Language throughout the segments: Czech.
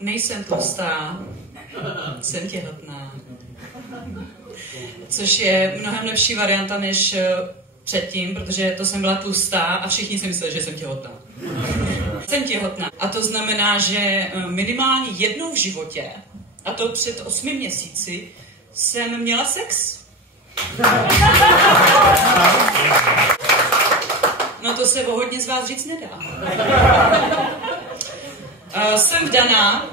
Nejsem tlustá, jsem těhotná. Což je mnohem lepší varianta než předtím, protože to jsem byla tlustá a všichni si mysleli, že jsem těhotná. Jsem těhotná. A to znamená, že minimálně jednou v životě, a to před 8 měsíci, jsem měla sex. No to se o hodně z vás říct nedá. Jsem vdaná,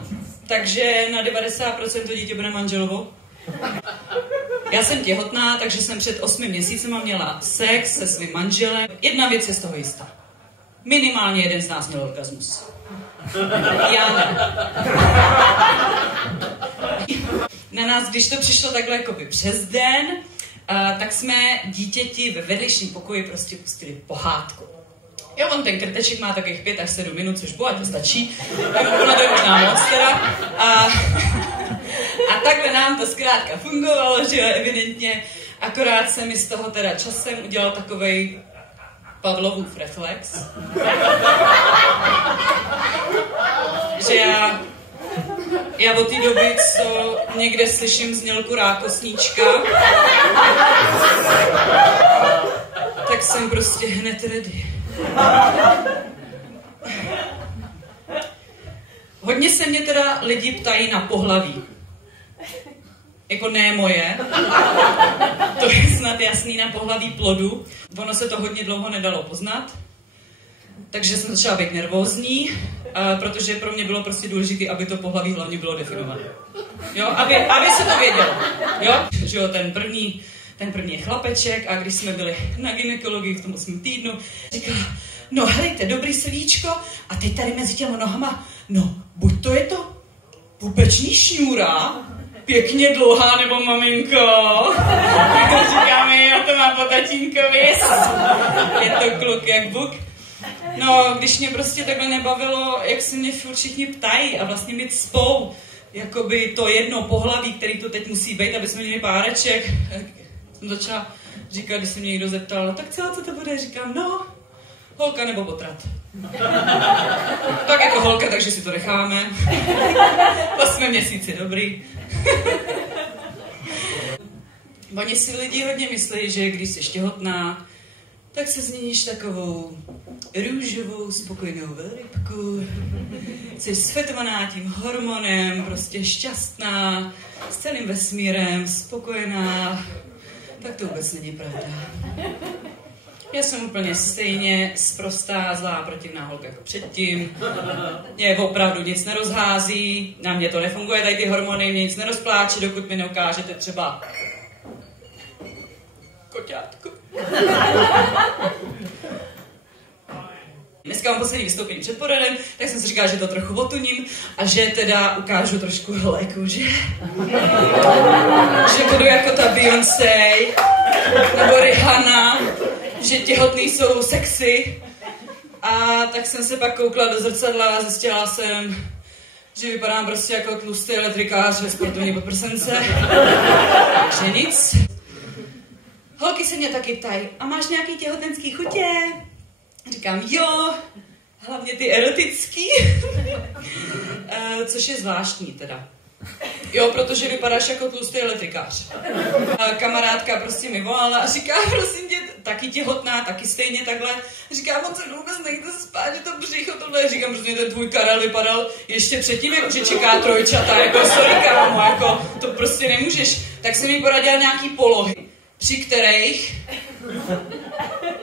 takže na 90% to dítě bude manželovo. Já jsem těhotná, takže jsem před 8 měsícema měla sex se svým manželem. Jedna věc je z toho jistá. Minimálně jeden z nás měl orgasmus. Já ne. Na nás, když to přišlo takhle jakoby přes den, tak jsme dítěti ve vedlejším pokoji prostě pustili pohádku. Jo, on ten krteček má takových 5 až 7 minut, což bohatě stačí. Ona to je možná moc teda. A takhle nám to zkrátka fungovalo, že jo, evidentně. Akorát se mi z toho teda časem udělal takovej Pavlovův reflex. Že já od té doby, co někde slyším znělku rákosníčka, tak jsem prostě hned ready. Hodně se mě teda lidi ptají na pohlaví. Jako ne moje. To je snad jasný, na pohlaví plodu. Ono se to hodně dlouho nedalo poznat. Takže jsem začala být nervózní, protože pro mě bylo prostě důležité, aby to pohlaví hlavně bylo definované. Jo, aby se to vědělo. Jo, že jo, ten první je chlapeček a když jsme byli na gynekologii v tom 8. týdnu, říkala, no helejte, dobrý srdíčko a teď tady mezi těma nohama, no buď to je to pupeční šňůra, pěkně dlouhá, nebo maminko. Říkáme, já to mám po tatínkovi. Je to kluk jak buk. No, když mě prostě takhle nebavilo, jak se mě všichni ptají a vlastně mi cpou, jakoby to jedno pohlaví, který to teď musí být, aby jsme měli páreček. Jsem začala říkat, když se mě někdo zeptal, tak co to bude? Říkám, no, holka nebo potrat. Tak jako holka, takže si to necháme. 8 měsíci, dobrý. Oni si lidi hodně myslí, že když jsi těhotná, tak se změníš takovou růžovou, spokojenou velrybku, jsi svetovaná tím hormonem, prostě šťastná, s celým vesmírem, spokojená. Tak to vůbec není pravda. Já jsem úplně stejně sprostá, zlá, protivná holka jako předtím. Mě opravdu nic nerozhází, na mě to nefunguje, tady ty hormony mě nic nerozpláče, dokud mi neukážete třeba koťátko. Dneska mám poslední vystoupení před poradem, tak jsem si říkala, že to trochu otuním a že teda ukážu trošku léku, že budu jako ta Beyoncé nebo Rihanna, že těhotný jsou sexy. A tak jsem se pak koukla do zrcadla a zjistila jsem, že vypadám prostě jako tlustý elektrikář ve sportovní podprsence. Takže nic. Holky se mě taky ptají, a máš nějaký těhotenský chutě? Říkám, jo, hlavně ty erotický. Což je zvláštní teda. Jo, protože vypadáš jako tlustý elektrikář. Kamarádka prostě mi volala a říká, prosím tě, taky těhotná, taky stejně takhle. Říká, on se vůbec nechce spát, že to břicho tohle. Říkám, prostě ten tvůj Karel vypadal ještě předtím, jako že čeká trojčata, jako sorry kámo, jako to prostě nemůžeš. Tak jsem mi poradila nějaký polohy, při kterých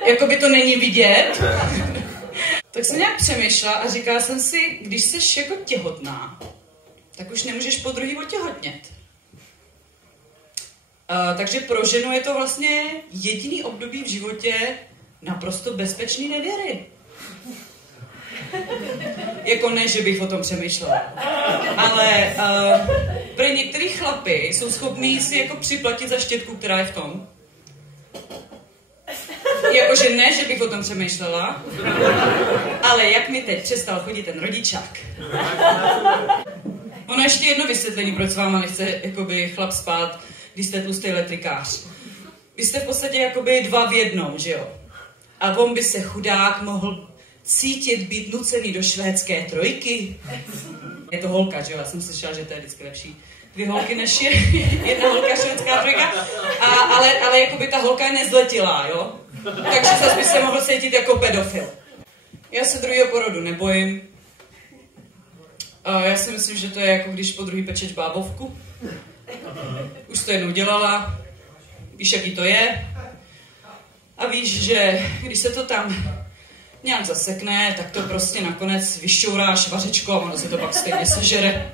jakoby to není vidět. Tak jsem nějak přemýšlela a říkala jsem si, když jsi jako těhotná, tak už nemůžeš podruhý otěhotnět. Takže pro ženu je to vlastně jediný období v životě naprosto bezpečný nevěry. Jako ne, že bych o tom přemýšlela. Ale pro některý chlapy jsou schopní si jako připlatit za štětku, která je v tom. Jakože ne, že bych o tom přemýšlela, ale jak mi teď přestal chodit ten rodičák. Ono ještě jedno vysvětlení, proč s váma nechce jakoby chlap spát, když jste tlustý elektrikář. Vy jste v podstatě jakoby 2 v 1, že jo? A on by se chudák mohl cítit být nucený do švédské trojky. Je to holka, že jo? Já jsem slyšela, že to je vždycky lepší 2 holky, než je jedna holka, švédská trojka. Ale jakoby ta holka je nezletilá, jo? Takže zase by se mohl cítit jako pedofil. Já se druhého porodu nebojím. Já si myslím, že to je jako když po druhý pečeš bábovku. Už to jednou dělala, víš, jaký to je. A víš, že když se to tam nějak zasekne, tak to prostě nakonec vyšťouráš vařečko a ono se to pak stejně sežere.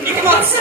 Díky moc!